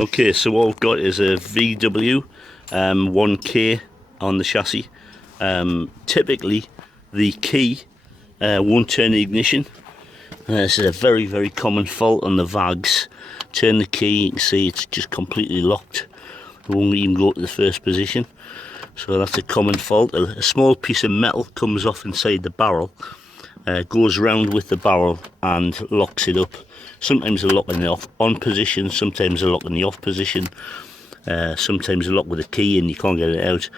Okay, so what I've got is a VW 1K on the chassis. Typically, the key won't turn the ignition. This is a very common fault on the VAGs. Turn the key, you can see it's just completely locked. It won't even go to the first position. So that's a common fault. A small piece of metal comes off inside the barrel, goes round with the barrel and locks it up. Sometimes a lock in the on position, sometimes a lock in the off position, sometimes a lock with a key and you can't get it out.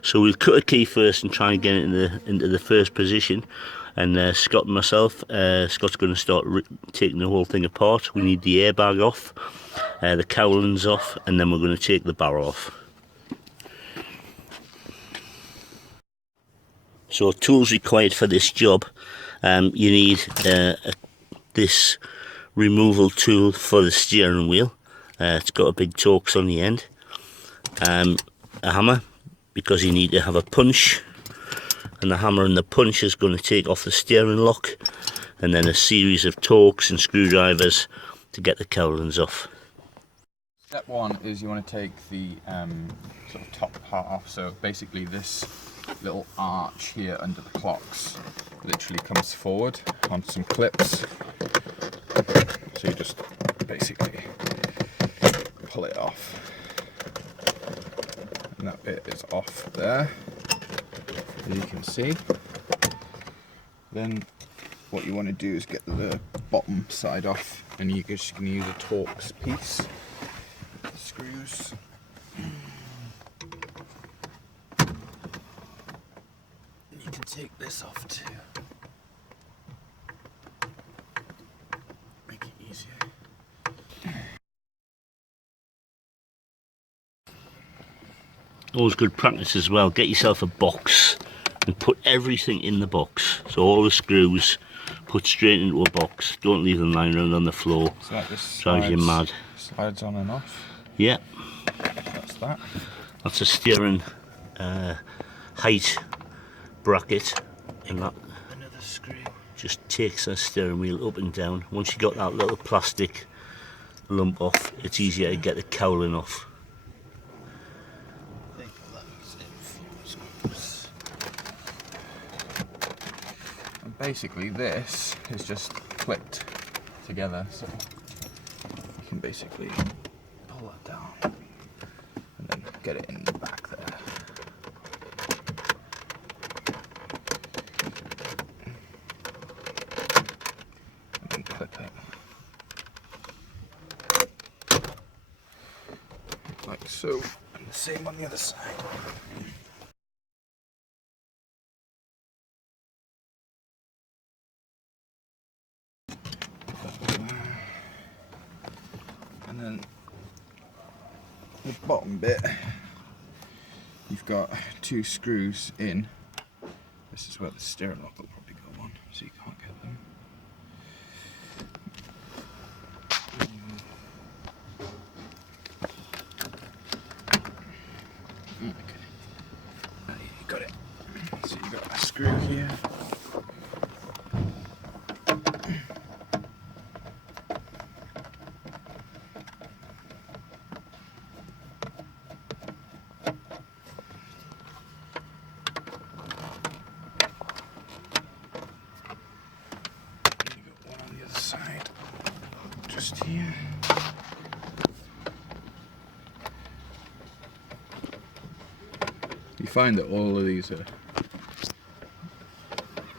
So we'll cut a key first and try and get it into the first position. And Scott and myself, Scott's going to start taking the whole thing apart. We need the airbag off, the cowlings off, and then we're going to take the barrel off. So tools required for this job, you need this removal tool for the steering wheel. It's got a big Torx on the end. A hammer, because you need to have a punch, and the hammer and the punch is going to take off the steering lock, and then a series of Torx and screwdrivers to get the cowlings off. Step one is you want to take the sort of top part off. So basically this little arch here under the clocks literally comes forward onto some clips. So you just basically pull it off, and that bit is off there, as you can see. Then what you want to do is get the bottom side off, and you're just going to use a Torx piece. Screws. And you can take this off too. Make it easier. Always good practice as well. Get yourself a box and put everything in the box. So all the screws, put straight into a box. Don't leave them lying around on the floor. So like this drives you mad. Slides on and off. Yeah. That's that. That's a steering height bracket, and that Another screw. just takes that steering wheel up and down. Once you got that little plastic lump off, it's easier to get the cowling off. And basically this is just clipped together, so you can basically pull that down and then get it in the back there. And then clip it like so, and the same on the other side. And then the bottom bit, you've got two screws in. This is where the steering lock will probably go on, so you can't get them. Okay. You got it. So you got a screw here. Side, just here. You find that all of these are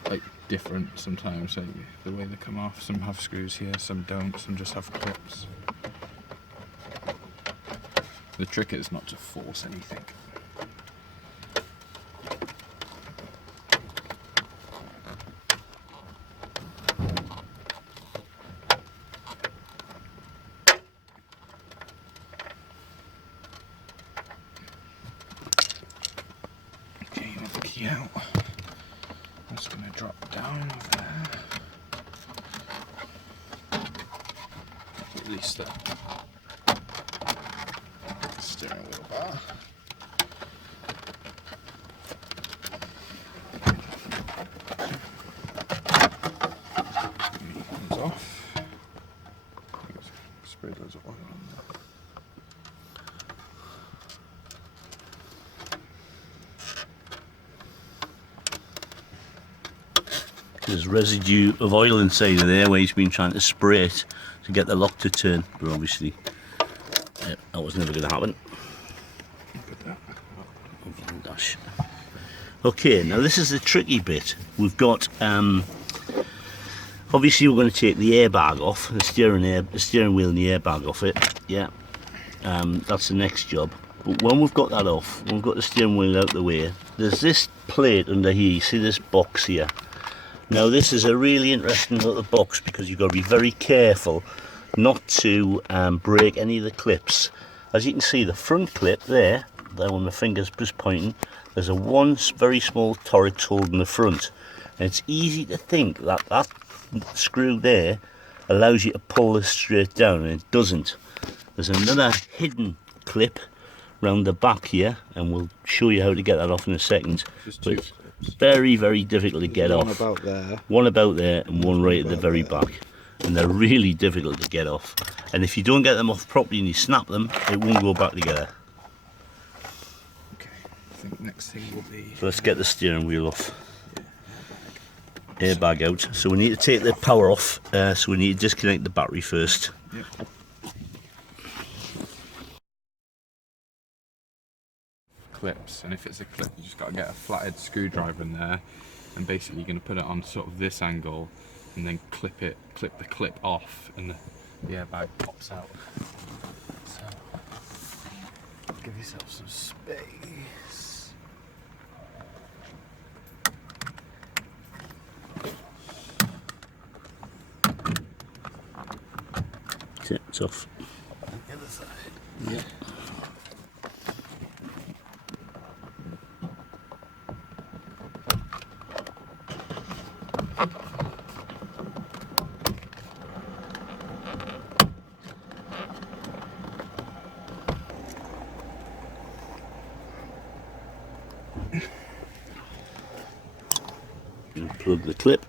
like different sometimes, like the way they come off. Some have screws here, some don't, some just have clips. The trick is not to force anything. Out. I'm just going to drop down over there. Release the steering wheel bar. It comes off. Spray loads of oil on there. There's residue of oil inside of there where he's been trying to spray it to get the lock to turn, but obviously that was never going to happen. Okay, now this is the tricky bit. We've got obviously we're going to take the airbag off, the steering wheel and the airbag off it. Yeah, that's the next job. But when we've got that off, when we've got the steering wheel out the way, there's this plate under here. You see this box here? Now this is a really interesting little box because you've got to be very careful not to break any of the clips. As you can see, the front clip there when the finger's just pointing, there's one very small Torx holding the front, and it's easy to think that that screw there allows you to pull this straight down, and it doesn't. There's another hidden clip round the back here, and we'll show you how to get that off in a second. Just but two it's clips. very, very difficult to get off. One about there and one right at the very back, and they're really difficult to get off, and if you don't get them off properly and you snap them, it won't go back together. I think next thing will be... So let's get the steering wheel off. Airbag out. So we need to take the power off, so we need to disconnect the battery first. Yep. Clips, and if it's a clip, you just got to get a flathead screwdriver in there, and basically you're going to put it on sort of this angle, and then clip the clip off, and the airbag pops out. So give yourself some space. That's it, it's off. The other side. Yep. Plug the clip.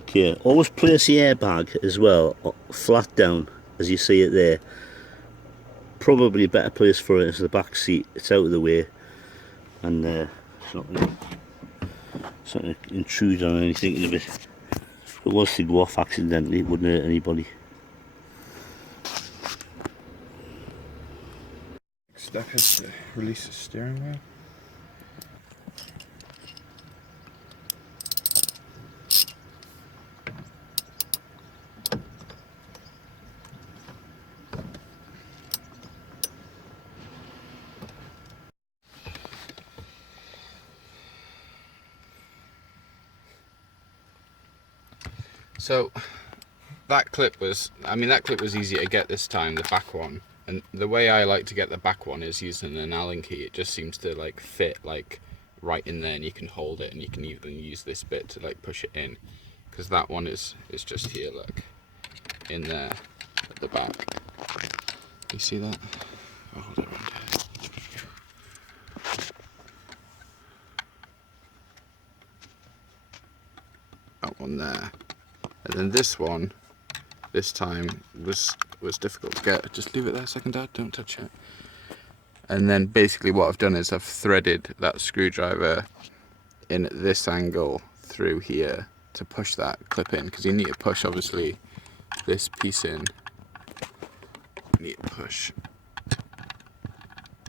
Okay, always place the airbag as well flat down as you see it there. Probably a better place for it is the back seat. It's out of the way, and it's not going to intrude on anything. If it was to go off accidentally, it wouldn't hurt anybody. Next step is to release the steering wheel. So that clip was easy to get this time, the back one. And the way I like to get the back one is using an Allen key. It just seems to like fit like right in there, and you can hold it, and you can even use this bit to like push it in. Because that one is just here, look, in there at the back. You see that? I'll hold it around here. That one there. And then this one, this time, was difficult to get. Just leave it there a second, Dad, don't touch it. And then basically what I've done is I've threaded that screwdriver in at this angle through here to push that clip in, because you need to push, obviously, this piece in. You need to push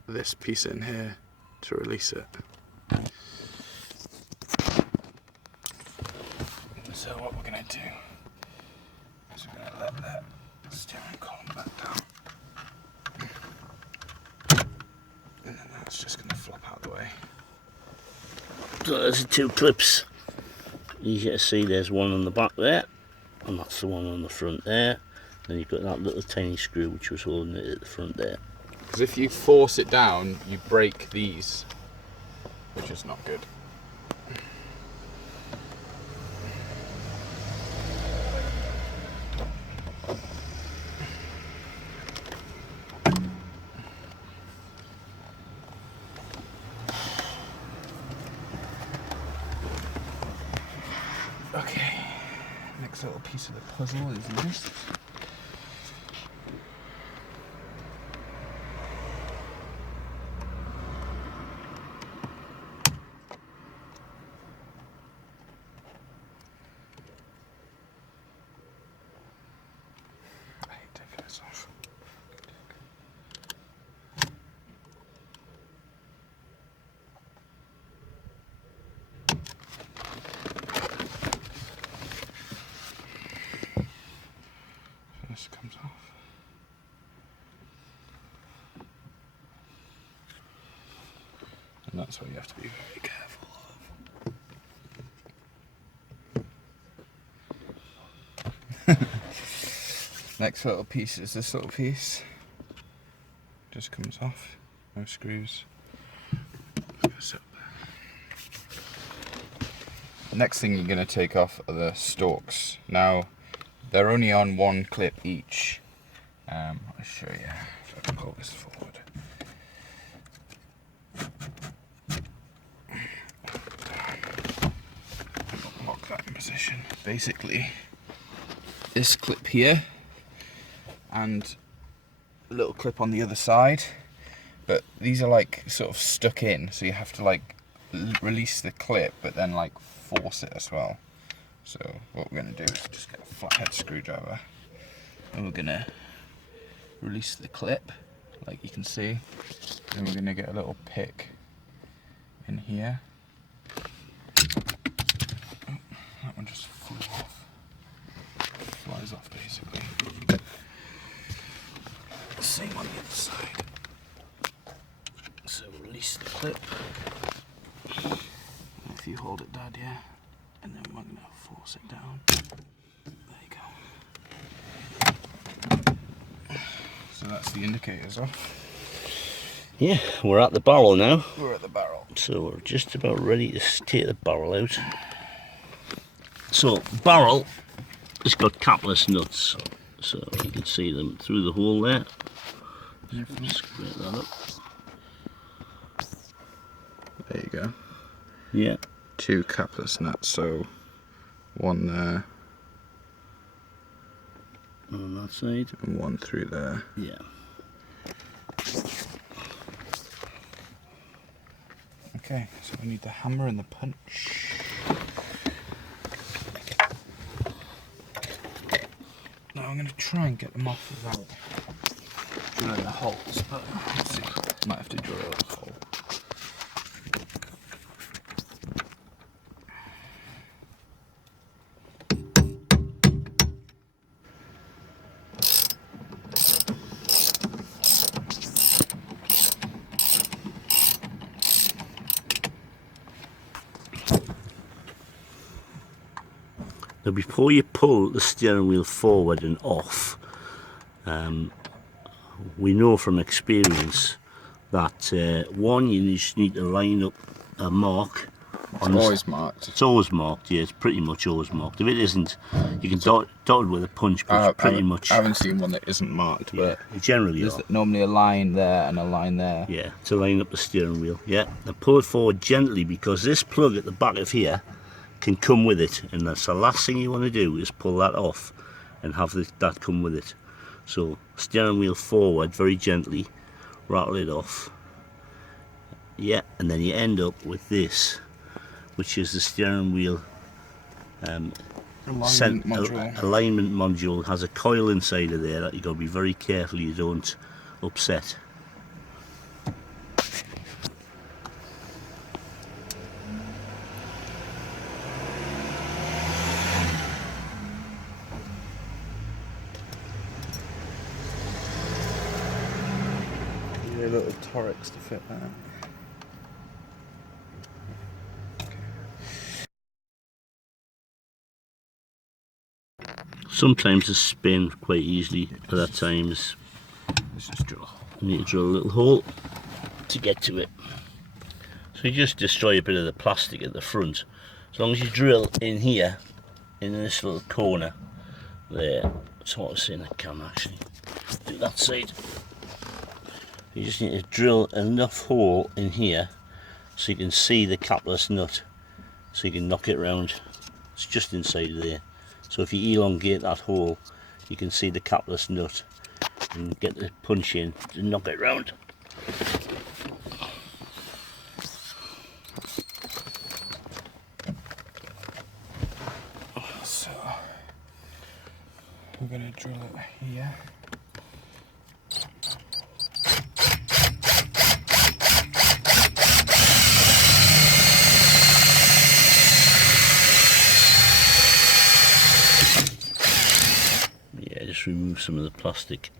this piece in here to release it. So what we're going to do is we're going to let that steering column back down, and then that's just going to flop out of the way. So there's the two clips. Easy to see, there's one on the back there, and that's the one on the front there. Then you've got that little tiny screw which was holding it at the front there. Because if you force it down, you break these, which is not good. Okay, next little piece of the puzzle is this. And that's what you have to be very careful of. Next little piece is this little piece. Just comes off, no screws. So, next thing you're going to take off are the stalks. Now, they're only on one clip each. I'll show you if I can pull this forward. Lock that in position. Basically, this clip here and a little clip on the other side, but these are like sort of stuck in, so you have to like release the clip but then like force it as well. So what we're going to do is just get a flathead screwdriver and we're going to release the clip like you can see, then we're going to get a little pick in here. Oh, that one just flew off, flies off basically. Same on the other side. So release the clip. If you hold it, Dad, yeah, and then we're going to force it down. There you go. So that's the indicators off. Yeah, we're at the barrel now. We're at the barrel. So we're just about ready to take the barrel out. So barrel has got capless nuts, so you can see them through the hole there. Just scrape that up. There you go. Yeah. 2 capless nuts, so one there. On that side. And one through there. Yeah. Okay, so we need the hammer and the punch. Now I'm going to try and get them off without drilling the holes, but let's see. Might have to drill a hole. Now before you pull the steering wheel forward and off, we know from experience that one, you just need to line up a mark. It's always marked. It's always marked, yeah, it's pretty much always marked. If it isn't, you can dot it with a punch, but it's pretty much... I haven't seen one that isn't marked, but generally there's normally a line there and a line there. Yeah, to line up the steering wheel, yeah. And pull it forward gently, because this plug at the back of here can come with it, and that's the last thing you want to do is pull that off and have that come with it. So steering wheel forward very gently, rattle it off, yeah, and then you end up with this, which is the steering wheel alignment module. Has a coil inside of there that you got to be very careful you don't upset. A little Torx to fit that. Sometimes they spin quite easily, other times Let's just drill a hole. you need to drill a little hole to get to it. So you just destroy a bit of the plastic at the front. As long as you drill in here, in this little corner there, that's what I was saying, I can actually do that side. You just need to drill enough hole in here so you can see the capless nut, so you can knock it round. It's just inside there. So if you elongate that hole, you can see the capless nut and get the punch in to knock it round. So we're going to drill it here. Remove some of the plastic.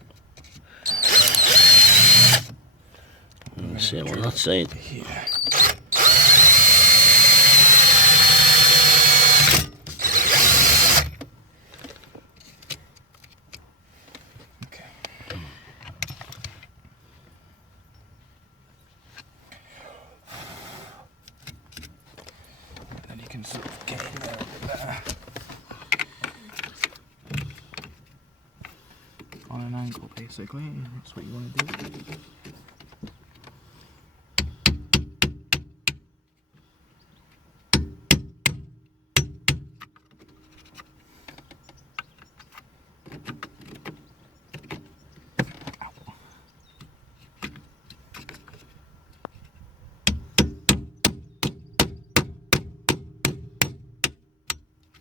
And the same on that side. Here. can sort of get in there a bit better. On an angle, basically. That's what you want to do.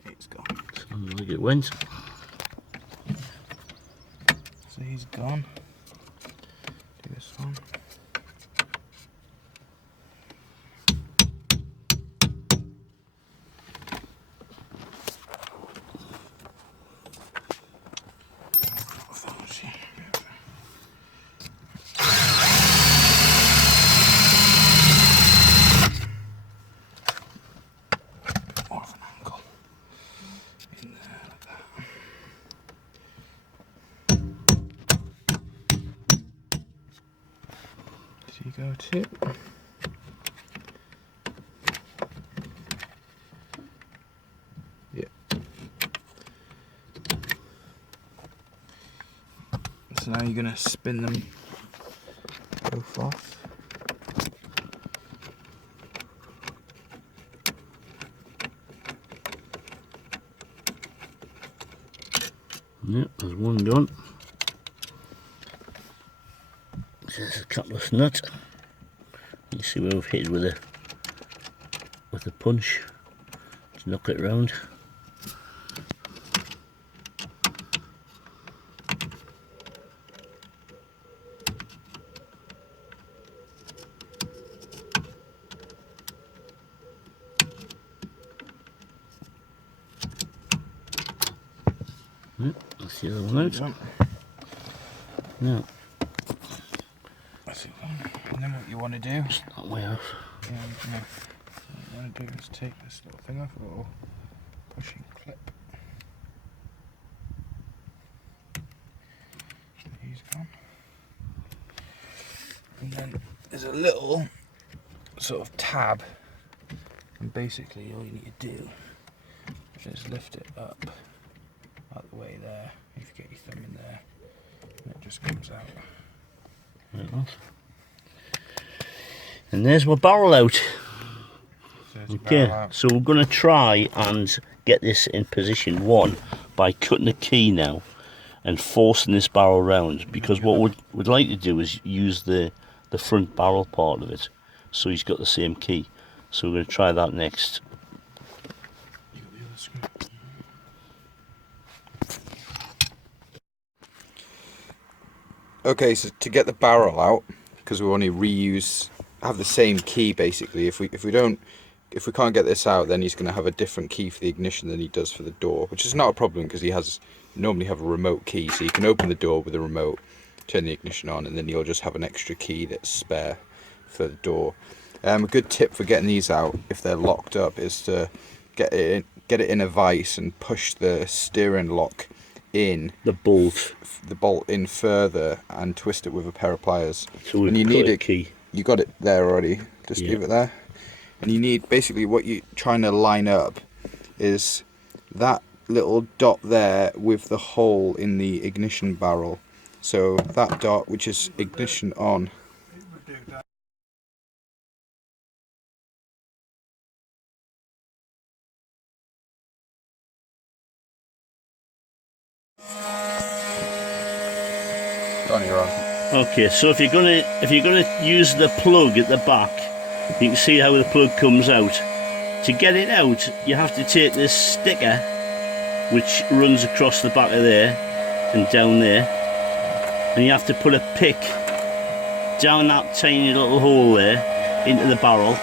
It's gone. Sounds like it went. So he's gone. Do this one. More of an angle in there like that. Did you go to? Yeah. So now you're going to spin them both off. Yep, there's one done. There's a couple of nuts. You see where we've hit with a punch to knock it round. Yep, that's the other one out. Now, That's it done. And then what you want to do, it's not way off. yeah, what you want to do is take this little thing off, a little pushing clip. He's gone. And then there's a little sort of tab, and basically all you need to do is lift it up out the way there. If you get your thumb in there, and it just comes out. Right off. And there's my barrel out. So there's your Okay, barrel out. so we're going to try and get this in position one by cutting the key now and forcing this barrel round, because what we'd like to do is use the front barrel part of it so he's got the same key. So we're going to try that next. You got the other screw. Okay, so to get the barrel out, because we want to have the same key basically. If we can't get this out, then he's going to have a different key for the ignition than he does for the door, which is not a problem because he normally have a remote key, so you can open the door with a remote, turn the ignition on, and then you'll just have an extra key that's spare for the door. A good tip for getting these out if they're locked up is to get it in a vise and push the steering lock in, The bolt. the bolt in further, and twist it with a pair of pliers. So we and you put need a it. key. You got it there already. Just Yeah. leave it there. And you need, basically what you're trying to line up is that little dot there with the hole in the ignition barrel. So that dot, which is ignition on. On your own. Okay, so if you're gonna use the plug at the back, you can see how the plug comes out. To get it out, you have to take this sticker, which runs across the back of there and down there, and you have to put a pick down that tiny little hole there into the barrel,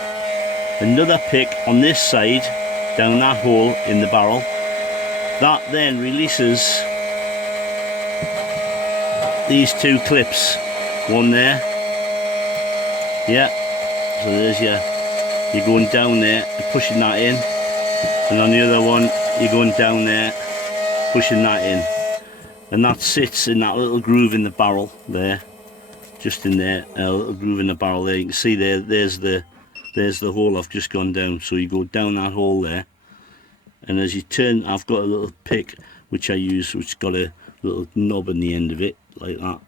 another pick on this side down that hole in the barrel. That then releases these two clips, one there, yeah, so there's you're going down there, you're pushing that in, and on the other one you're going down there, pushing that in, and that sits in that little groove in the barrel there, just in there, a little groove in the barrel there. You can see there's the there's the hole I've just gone down. So you go down that hole there, and as you turn, I've got a little pick which I use, which got a little knob in the end of it, like that.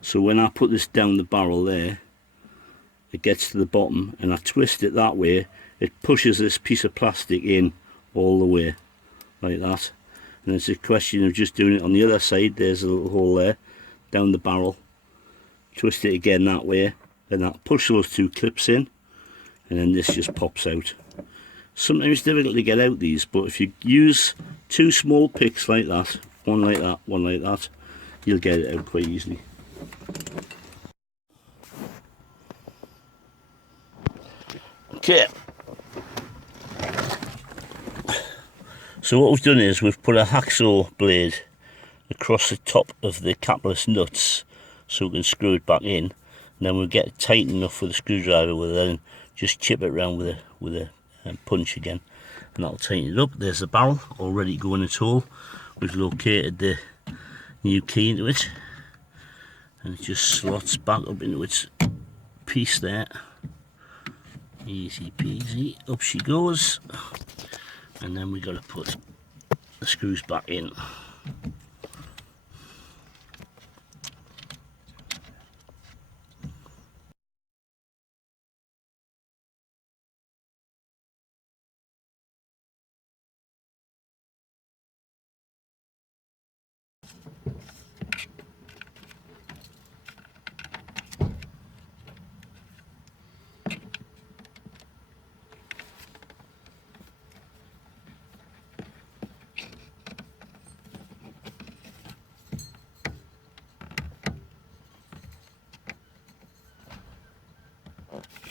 So when I put this down the barrel there, it gets to the bottom, and I twist it that way, it pushes this piece of plastic in all the way, like that. And it's a question of just doing it on the other side. There's a little hole there, down the barrel, twist it again that way, and that push those two clips in, and then this just pops out. Sometimes it's difficult to get out these, but if you use two small picks like that, one like that, one like that, you'll get it out quite easily. Okay, so what we've done is we've put a hacksaw blade across the top of the capless nuts so we can screw it back in, and then we'll get it tight enough with a screwdriver, we'll then just chip it around with a punch again, and that'll tighten it up. There's the barrel all ready to go in its hole. We've located the new key into it, and it just slots back up into its piece there. Easy peasy, up she goes, and then we got to put the screws back in.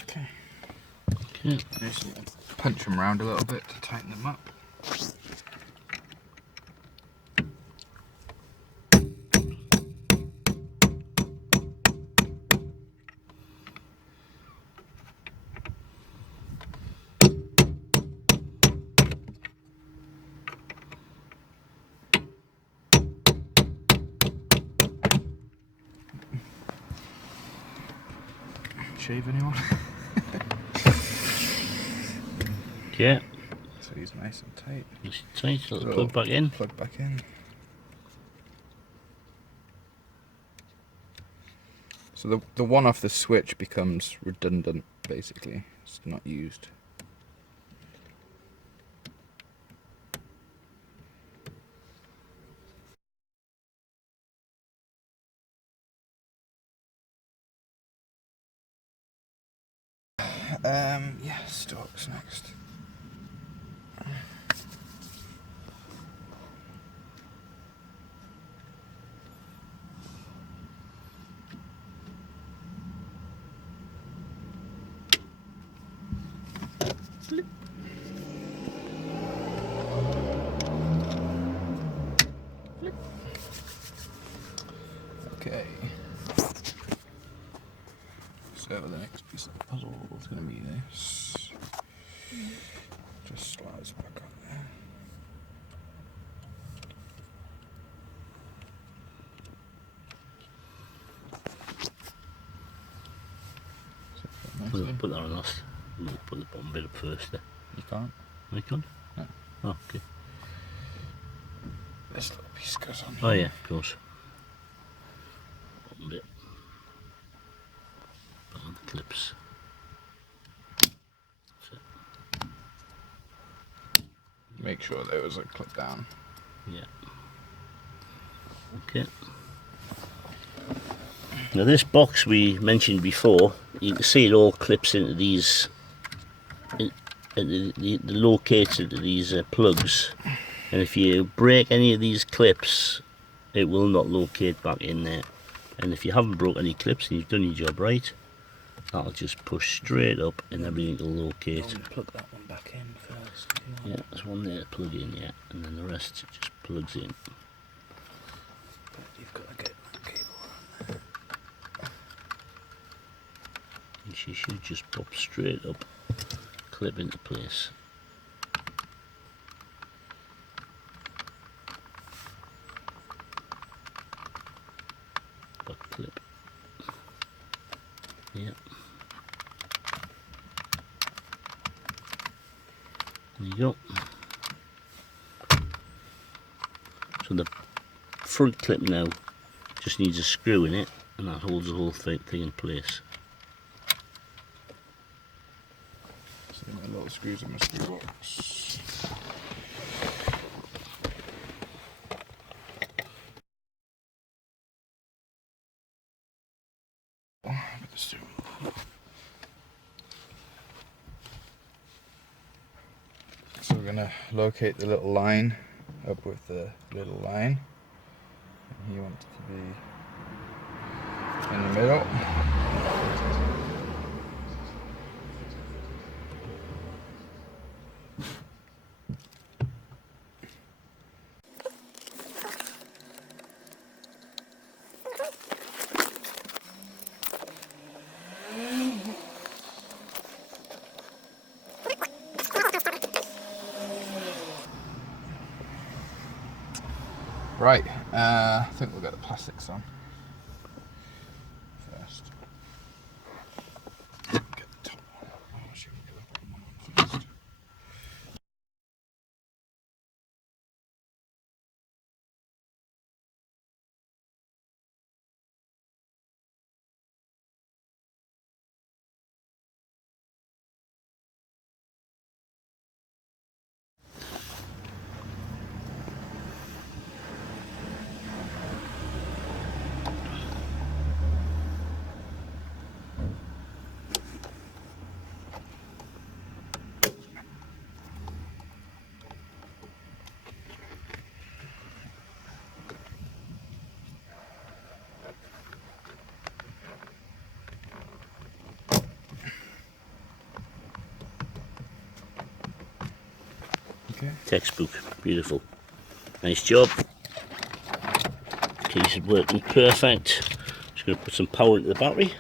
Okay. Just punch them around a little bit to tighten them up. Shave anyone? Yeah. So he's nice and tight. Nice and tight, so it'll plug back in. Plug back in. So the one off the switch becomes redundant, basically. It's not used. Yeah, stalks next. Okay. So the next piece of the puzzle is going to be this. Just slides back on there. Put that on last. We'll put the bottom bit up first there. You can't? I can't? No. Oh, okay. This little piece goes on. Oh yeah, of course. Bottom bit. Back on the clips. That's it. Make sure those are clipped down. Yeah. Okay. Now this box we mentioned before, you can see it all clips into these, the locates into these plugs, and if you break any of these clips, it will not locate back in there. And if you haven't broke any clips and you've done your job right, that'll just push straight up and everything will locate. Plug that one back in first. Yeah, there's one there to plug in, yeah, and then the rest just plugs in. But you've got to get that cable on there. And she should just pop straight up, clip into place. Back clip. Yeah. There you go. So the front clip now just needs a screw in it, and that holds the whole thing in place. So my little screws in my screw box. So we're going to locate the little line up with the little line, and he wants to be in the middle. Right, I think we'll get the plastics on first. Get the top one. Oh, should we do the bottom one first? Okay. Textbook, beautiful. Nice job. Keys are working perfect. Just going to put some power into the battery.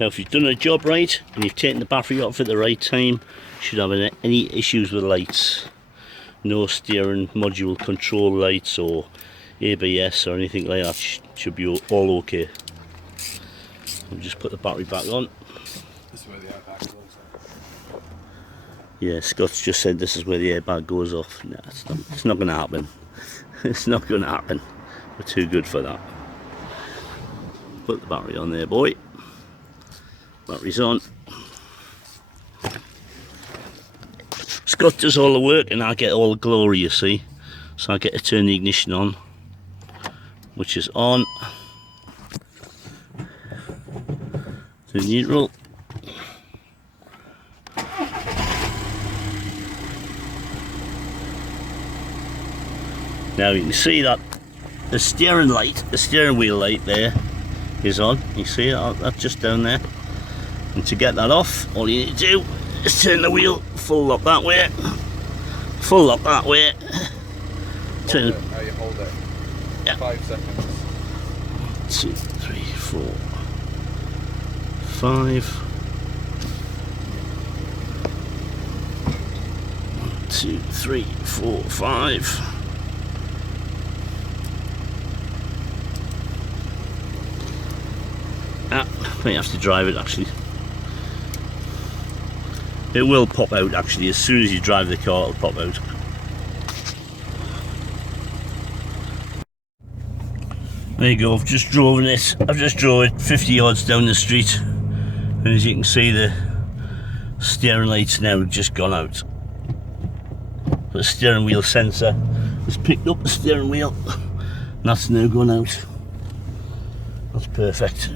Now if you've done a job right and you've taken the battery off at the right time, you should have any issues with lights. No steering module control lights or ABS or anything like that. Should be all okay. I'll just put the battery back on. This is where the airbag goes. Yeah, Scott's just said this is where the airbag goes off. No, it's not going to happen. It's not going to happen. We're too good for that. Put the battery on there, boy. Battery's on. Scott does all the work and I get all the glory, you see. So I get to turn the ignition on, which is on. To neutral. Now you can see that the steering wheel light there is on. You see it? That's just down there. And to get that off, all you need to do is turn the wheel full lock that way, full lock that way. Turn it. How you hold it? Yeah. 5 seconds. 2, 3, 4, 5. 1, 2, 3, 4, 5. May have to drive it actually. It will pop out actually as soon as you drive the car. It'll pop out. There you go. I've just drove it 50 yards down the street, and as you can see, the steering light's now just gone out. The steering wheel sensor has picked up the steering wheel, and that's now gone out. That's perfect.